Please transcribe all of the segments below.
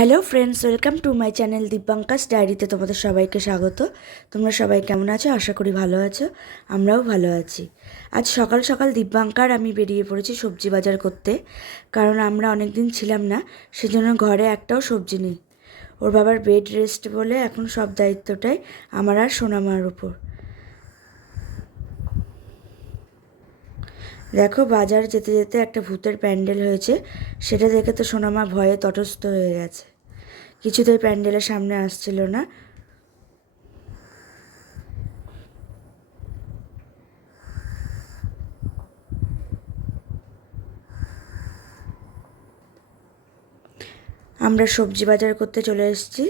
Hello friends, welcome to my channel Dipanka's ডায়েরিতে তোমাদের সবাইকে স্বাগত। তোমরা সবাই কেমন আছো? আশা করি ভালো আছো, আমরাও ভালো আছি। আজ সকাল সকাল দীপাঙ্কার আমি বেরিয়ে পড়েছি সবজি বাজার করতে, কারণ আমরা অনেক দিন ছিলাম না, সেজন্য ঘরে একটাও সবজি নেই। ওর বাবার বেড রেস্ট বলে এখন সব দায়িত্বটাই আমার আর সোনামার উপর। দেখো, বাজার যেতে যেতে একটা ভূতের প্যান্ডেল হয়েছে, সেটা দেখে তো সোনামা ভয়ে তটস্থ হয়ে গেছে, কিছুতেই প্যান্ডেলের সামনে আসছিল না। আমরা সবজি বাজার করতে চলে এসেছি।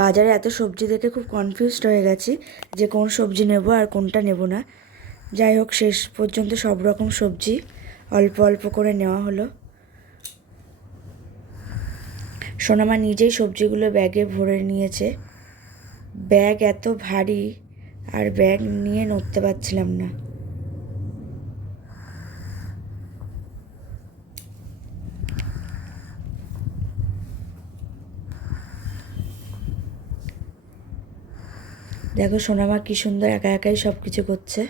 বাজারে এত সবজি দেখে খুব কনফিউজড হয়ে গেছি যে কোন সবজি নেব আর কোনটা নেব না। যাই হোক, শেষ পর্যন্ত সব রকম সবজি অল্প অল্প করে নেওয়া হলো। সোনামা নিজেই সবজিগুলো ব্যাগে ভরে নিয়েছে। ব্যাগ এত ভারী, আর ব্যাগ নিয়ে নড়তে পারছিলাম না। দেখো, সোনামা কি সুন্দর একা একাই সব কিছু করছে।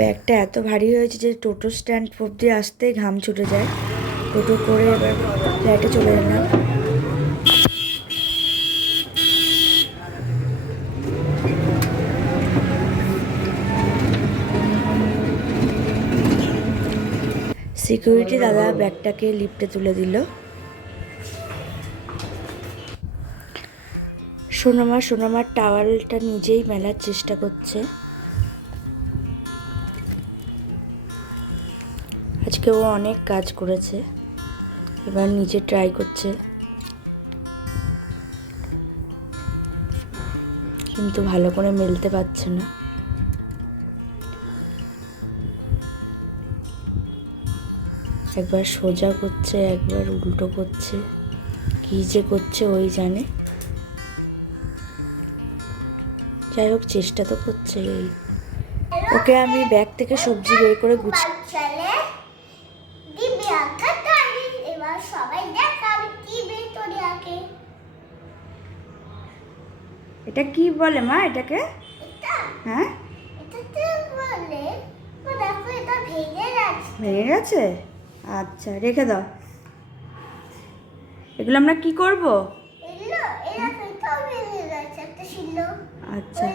ব্যাগটা এত ভারী হয়েছে যে টোটো স্ট্যান্ড অবধি আসতেই ঘাম ছুটে যায়। টোটো করে এবার ফ্ল্যাটে চলে এলাম। সিকিউরিটি দাদা ব্যাগটাকে লিফটে তুলে দিল। সোনামার টাওয়ালটা নিজেই মেলার চেষ্টা করছে। আজকে ও অনেক কাজ করেছে, এবার নিজে ট্রাই করছে, কিন্তু ভালো করে মেলতে পারছে না। একবার সোজা করছে, একবার উল্টো করছে, কী যে করছে ওই জানে। যাই হোক, চেষ্টা তো করছে। ওকে আমি ব্যাগ থেকে সবজি বের করে গুছিয়ে এটা কি বলে মা এটাকে? হ্যাঁ, ভেঙে গেছে। আচ্ছা, রেখে দাও। এগুলো আমরা কি করব? আচ্ছা,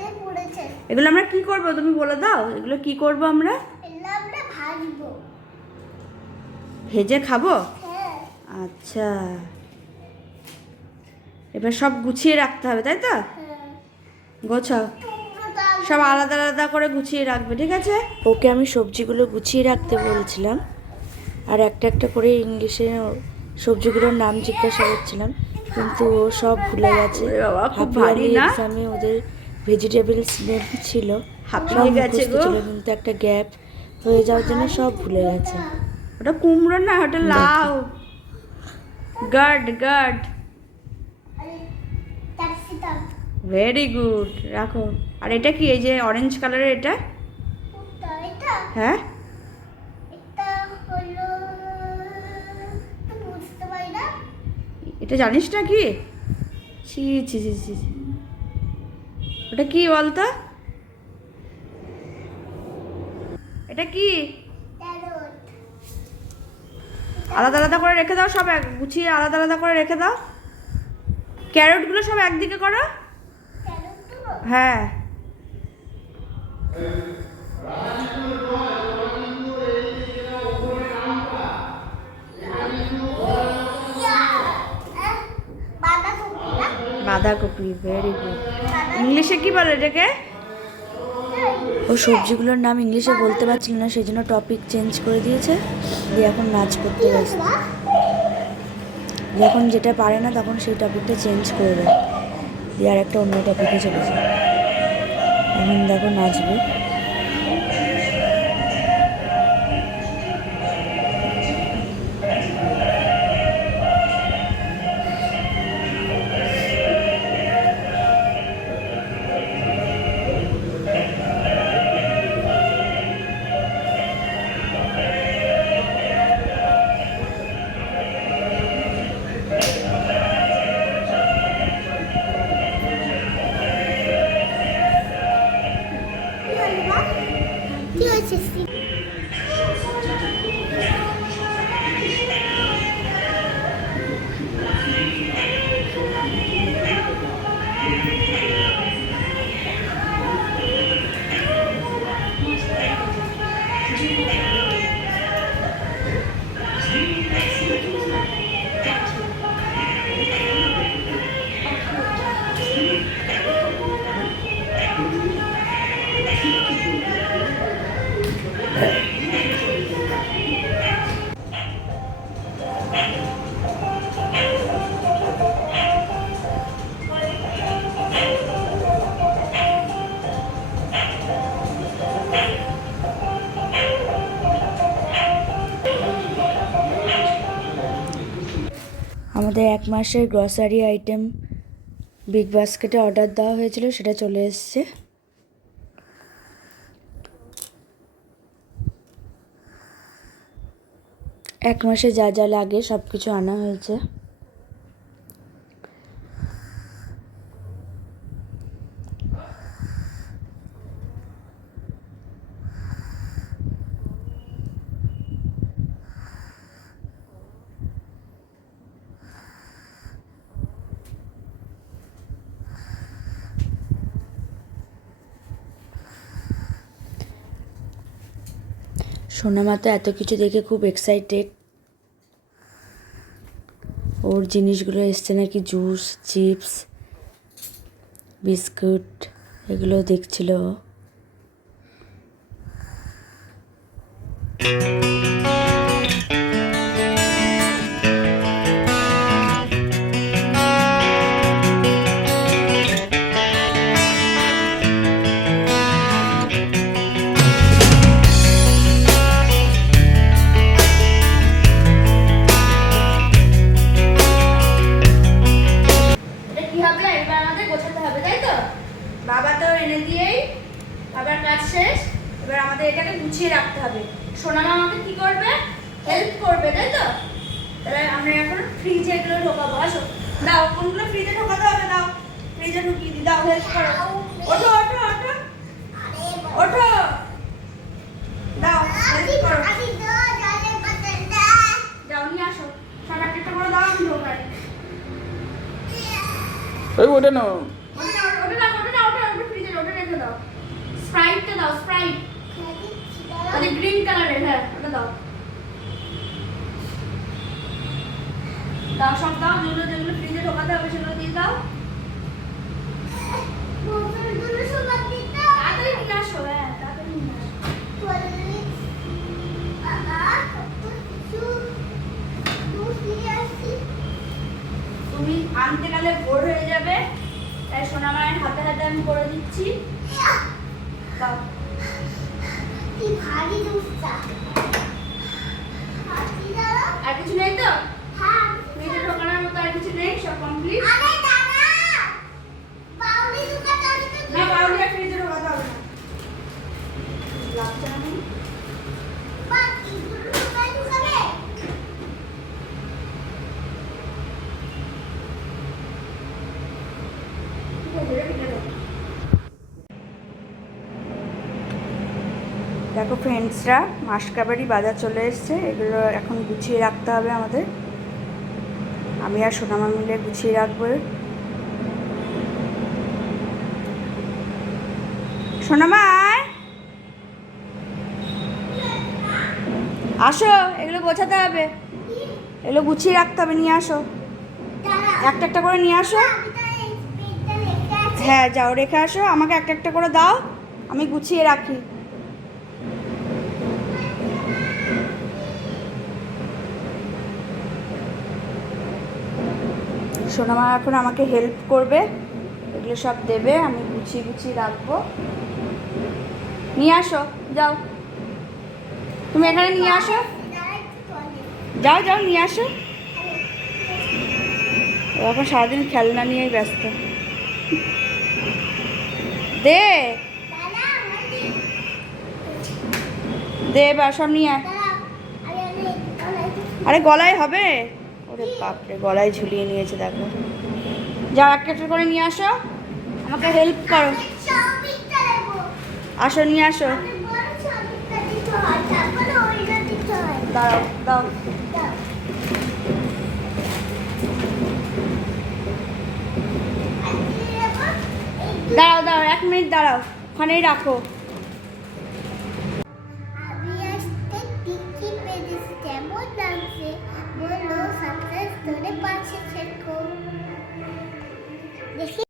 এগুলো আমরা কি করব তুমি বলে দাও। এগুলো কি করব আমরা? ভেজে খাবো। আচ্ছা, এবার সব গুছিয়ে রাখতে হবে, তাই তো? গোছাও, সব আলাদা আলাদা করে গুছিয়ে রাখবে, ঠিক আছে? ওকে আমি সবজিগুলো গুছিয়ে রাখতে বলছিলাম, আর একটা একটা করে ইংলিশে সবজিগুলোর নাম জিজ্ঞাসা করছিলাম, কিন্তু ও সব ভুলে গেছে। খুব ভারী না? এক্সামে ওদের ভেজিটেবলস নেম ছিল, হাঁপিয়ে গেছে গো, কিন্তু একটা গ্যাপ হয়ে যাওয়ার জন্য সব ভুলে গেছে। ওটা কুমড়ো না, ওটা লাউ। গার্ড। ভেরি গুড, রাখো। আর এটা কি, এই যে অরেঞ্জ কালারের এটা? হ্যাঁ, এটা জানিস না কি? ছি ছি ছি ছি, ওটা কি বলতো? এটা কি? আলাদা আলাদা করে রেখে দাও, সব গুছিয়ে আলাদা আলাদা করে রেখে দাও। ক্যারটগুলো সব একদিকে করো। হ্যাঁ, বাঁধাকপি। Very good. ইংলিশে কি বলে এটাকে? ও সবজিগুলোর নাম ইংলিশে বলতে পারছিল না, সেই জন্য টপিক চেঞ্জ করে দিয়েছে, দিয়ে এখন নাচ করতে ব্যস্ত। যখন যেটা পারে না তখন সেই টপিকটা চেঞ্জ করে দেয়, দিয়ে আর একটা অন্য টপিকে চলে যায়। এখন দেখো নাচবে। আমাদের 1 মাসের গ্রসারি আইটেম বিগ বাস্কেটে অর্ডার দেওয়া হয়েছিল, সেটা চলে এসছে। এক মাসে যা যা লাগে সব কিছু আনা হয়েছে। সোনামা তো এত কিছু দেখে খুব এক্সাইটেড। ওর জিনিসগুলো এসছে নাকি, জুস, চিপস, বিস্কুট, এগুলো দেখছিল। বাবা তো এনে দিয়েই বাবার কাজ শেষ, এবার আমাদের এটাকে গুছিয়ে রাখতে হবে। সোনামা আমাকে কি করবে, হেল্প করবে, তাই তো? তাহলে আমরা এখন ফ্রিজে এগুলো ঢোকাবো। আসো, দাও, কোনগুলো ফ্রিজে ঢোকাতে হবে দাও, ফ্রিজে ঢুকিয়ে দিই, দাও, হেল্প করো। ওঠো ওঠো ওঠো ওঠো, দাও, হেল্প করো। যাও নিয়ে আসো, সব একটা করে দাও, আমি ঢোকাই। ওই ওটা না, স্প্রাইটটা দাও, স্প্রাইট, ওই গ্রিন কালারের, হ্যাঁ ওটা দাও। দাও, সব দাও, যেগুলো যেগুলো ফ্রিজে ঢোকাতে হবে সেগুলো দিয়ে দাও। তাড়াতাড়ি নিয়ে আসো, হ্যাঁ তাড়াতাড়ি নিয়ে আসো। তুমি আনতে গেলে ভোর হয়ে যাবে, তাই সোনামায়ের হাতে হাতে আমি করে দিচ্ছি। দাও। আর কিছু নেই তো? ফ্রিজে ঢোকানোর মতো আর কিছু নেই, সব কমপ্লিট। না, বাউলি আর ফ্রিজে ঢোকাতে হবে না। লাগছে না? দেখো ফ্রেন্ডসরা, মাসকাবারি বাজার চলে এসছে, এগুলো এখন গুছিয়ে রাখতে হবে আমাদের। আমি আর সোনামা মিলে গুছিয়ে রাখবো। সোনামা আসো, এগুলো গোছাতে হবে, এগুলো গুছিয়ে রাখতে হবে, নিয়ে আসো, একটা একটা করে নিয়ে আসো। হ্যাঁ যাও, রেখে আসো, আমাকে একটা একটা করে দাও, আমি গুছিয়ে রাখি। সোনামা এখন আমাকে হেল্প করবে, এগুলো সব দেবে, আমি গুছিয়ে গুছিয়ে রাখবো। নিয়ে আসো, যাও, তুমি এখানে নিয়ে আসো, যাও যাও নিয়ে আসো। এখন সারাদিন খেলনা নিয়েই ব্যস্ত। দে দে, বা সব নিয়ে আয়। আরে গলায় হবে, ওরে বাপরে, গলায় ঝুলিয়ে নিয়েছে দেখো। যাও, একটা একটা করে নিয়ে আসো, আমাকে হেল্প করো। আসো, নিয়ে আসো, দাও দাও। দাঁড়াও দাঁড়াও, 1 মিনিট দাঁড়াও, ওখানেই রাখো। কেমন লাগছে বলো, সাবস্ক্রাইব করে পাশে থেকো। দেখি